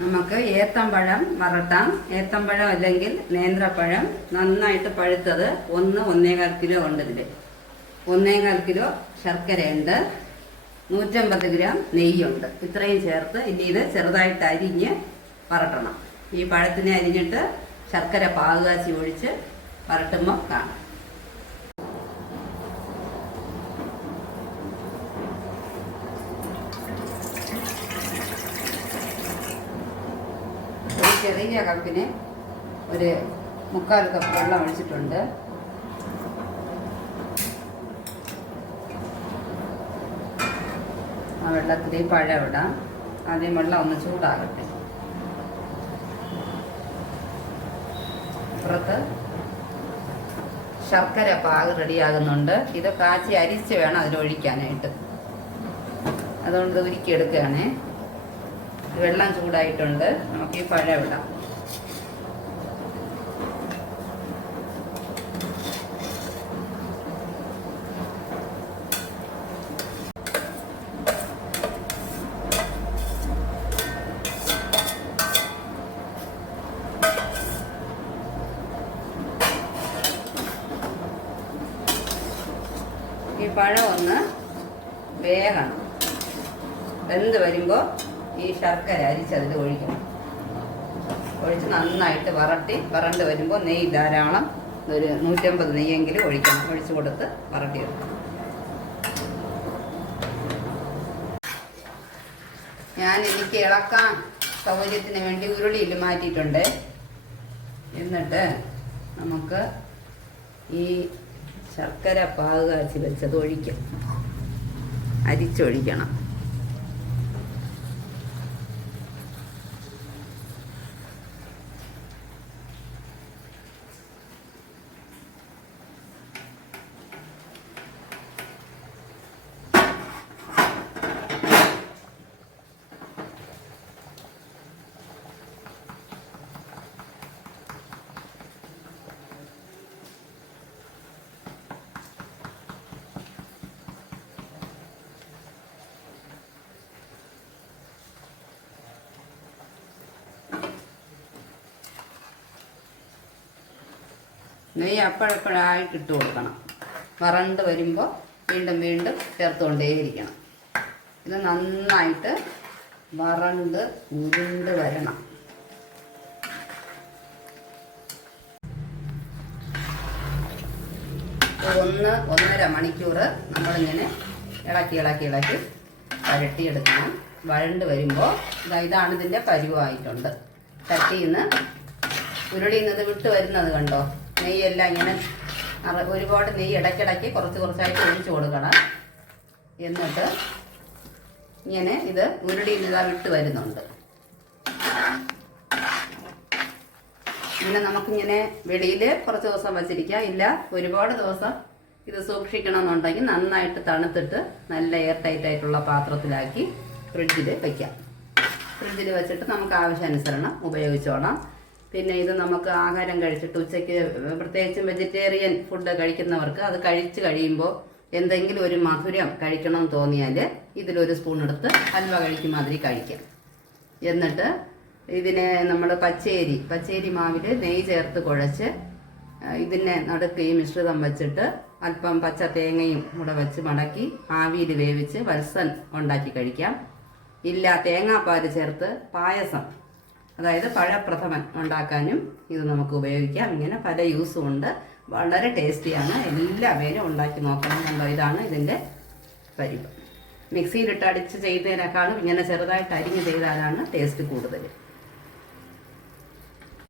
നമുക്ക് ഏത്തമ്പഴം വറട്ടാം. ഏത്തമ്പഴം അല്ലെങ്കിൽ നേന്ത്രപ്പഴം നന്നായിട്ട് പഴുത്തത് 1-1.25 കിലോ ഉണ്ട്. ഇതിൽ 1.25 കിലോ ശർക്കരയുണ്ട്, 150 ഗ്രാം നെയ്യുണ്ട്. ഇത്രയും ചേർത്ത് ഇനി ഇത് ചെറുതായിട്ട് അരിഞ്ഞ് വറട്ടണം. ഈ പഴത്തിനെ അരിഞ്ഞിട്ട് ശർക്കര പാകുകാച്ചി ഒഴിച്ച് വരട്ടുമ്പോൾ കാണാം. ഒരു ചെറിയ കപ്പിന് ഒരു 3/4 കപ്പ് വെള്ളം ഒഴിച്ചിട്ടുണ്ട്. ആ വെള്ളത്തിൽ പഴം ഇടാം. ആദ്യം വെള്ളം ഒന്ന് ചൂടാകട്ടെ. അപ്പുറത്ത് ശർക്കര പാക് റെഡിയാകുന്നുണ്ട്. ഇത് കാച്ചി അരിച്ച് വേണം അതിലൊഴിക്കാനായിട്ട്. അതുകൊണ്ട് ഉരുക്കിയെടുക്കുകയാണേ. വെള്ളം ചൂടായിട്ടുണ്ട്. നമുക്ക് ഈ പഴം ഇടാം. ഈ പഴം ഒന്ന് വേഗണം. വെന്ത് വരുമ്പോൾ ഈ ശർക്കര അരിച്ചതിൽ ഒഴിക്കണം. ഒഴിച്ച് നന്നായിട്ട് വരണ്ട് വരുമ്പോൾ നെയ്യ് ധാരാളം, ഒരു 150 നെയ്യെങ്കിലും ഒഴിക്കണം. ഒഴിച്ചു കൊടുത്ത് വരട്ടിയെടുക്കണം. എനിക്ക് ഇളക്കാൻ സൗകര്യത്തിന് വേണ്ടി ഉരുളിയിൽ മാറ്റിയിട്ടുണ്ട്. എന്നിട്ട് നമുക്ക് ഈ ശർക്കര പാക് കാച്ചി വെച്ചത് ഒഴിക്കാം. അരിച്ചൊഴിക്കണം. നെയ്യ് അപ്പോഴപ്പോഴായിട്ട് ഇട്ട് കൊടുക്കണം. വറണ്ട് വരുമ്പോൾ വീണ്ടും വീണ്ടും ചേർത്തുകൊണ്ടേയിരിക്കണം. ഇത് നന്നായിട്ട് വറണ്ട് ഉരുണ്ട് വരണം. ഒരു 1-1.5 മണിക്കൂർ നമ്മളിങ്ങനെ ഇളക്കി വരട്ടിയെടുക്കണം. വരണ്ട് വരുമ്പോൾ ഇതാണ് ഇതിൻ്റെ പരുവായിട്ടുണ്ട്. ചട്ടിയിൽ നിന്ന് ഉരുളിയിൽ നിന്ന് വിട്ട് വരുന്നത് കണ്ടോ? നെയ്യെല്ലാം ഇങ്ങനെ ഒരുപാട് നെയ്യ് ഇടയ്ക്കിടയ്ക്ക് കുറച്ചായിട്ട് ഒഴിച്ചു കൊടുക്കണം. എന്നിട്ട് ഇങ്ങനെ ഇത് ഉരുളിയിൽ നിന്ന് വിട്ട് വരുന്നുണ്ട്. ഇങ്ങനെ നമുക്കിങ്ങനെ വെളിയിൽ കുറച്ച് ദിവസം വച്ചിരിക്കാം. ഇല്ല, ഒരുപാട് ദിവസം ഇത് സൂക്ഷിക്കണമെന്നുണ്ടെങ്കിൽ നന്നായിട്ട് തണുത്തിട്ട് നല്ല എയർ ടൈറ്റ് ആയിട്ടുള്ള പാത്രത്തിലാക്കി ഫ്രിഡ്ജിൽ വയ്ക്കാം. ഫ്രിഡ്ജിൽ വെച്ചിട്ട് നമുക്ക് ആവശ്യാനുസരണം ഉപയോഗിച്ചോളാം. പിന്നെ ഇത് നമുക്ക് ആഹാരം കഴിച്ചിട്ട് ഉച്ചയ്ക്ക്, പ്രത്യേകിച്ചും വെജിറ്റേറിയൻ ഫുഡ് കഴിക്കുന്നവർക്ക് അത് കഴിച്ച് കഴിയുമ്പോൾ എന്തെങ്കിലും ഒരു മധുരം കഴിക്കണം തോന്നിയാൽ ഇതിലൊരു സ്പൂൺ എടുത്ത് ഹൽവ കഴിക്കും മാതിരി കഴിക്കാം. എന്നിട്ട് ഇതിനെ നമ്മൾ പച്ചേരി മാവിൽ നെയ്യ് ചേർത്ത് കുഴച്ച് ഇതിനെ നടുക്ക് ഈ മിശ്രിതം വെച്ചിട്ട് അല്പം പച്ച തേങ്ങയും കൂടെ വെച്ച് മടക്കി ആവിയിൽ വേവിച്ച് വത്സൻ ഉണ്ടാക്കി കഴിക്കാം. ഇല്ല, തേങ്ങാപ്പാൽ ചേർത്ത് പായസം, അതായത് പഴപ്രഥമൻ ഉണ്ടാക്കാനും ഇത് നമുക്ക് ഉപയോഗിക്കാം. ഇങ്ങനെ പല യൂസും ഉണ്ട്. വളരെ ടേസ്റ്റിയാണ്. എല്ലാവരും ഉണ്ടാക്കി നോക്കണം എന്നുണ്ടോ. ഇതാണ് ഇതിൻ്റെ പരിവ്. മിക്സിയിലിട്ട് അടിച്ച് ചെയ്തതിനേക്കാളും ഇങ്ങനെ ചെറുതായിട്ട് അരിഞ്ഞ് ചെയ്താലാണ് ടേസ്റ്റ് കൂടുതൽ.